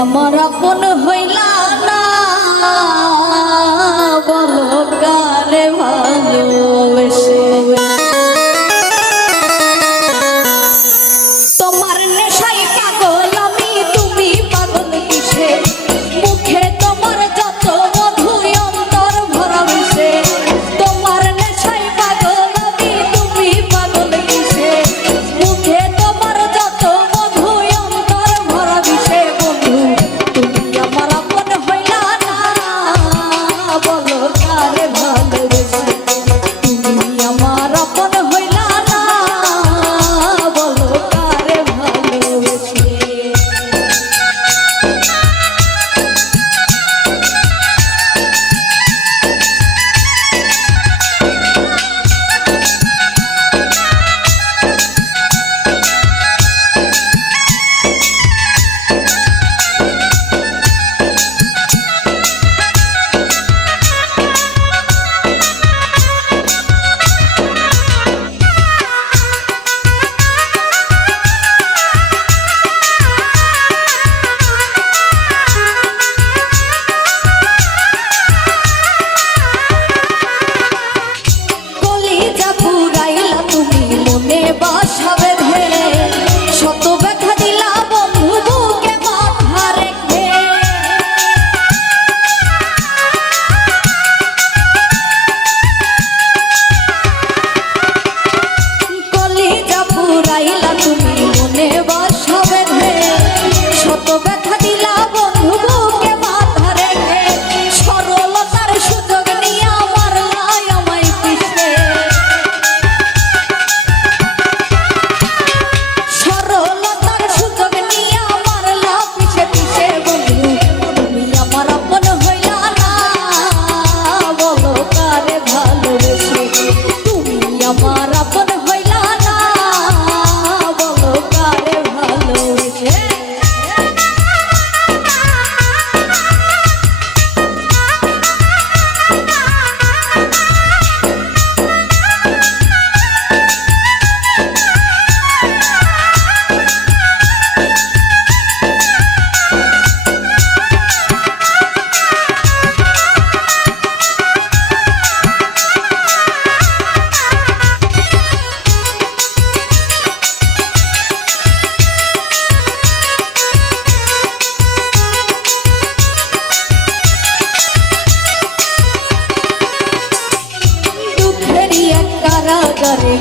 আমার আপন হইলা না বলো কারে ভালোবেসে তোমার নেশায় পাগল আমি তুমি পাগল কিসে মুখে তোমার যত মধু অন্তর ভরা মিশে তোমার নেশায় পাগল আমি তুমি পাগল কিসে মুখে তোমার যত মধু অন্তর ভরা মিশে বন্ধু তুমি আমার আপন হইলা না বলো কারে ভালোবেসে তুমি আমার আপন হইলা না বলো কারে ভালোবেসে আমার আপন হইলা না বলো কারে ভালোবেসে কারাগারে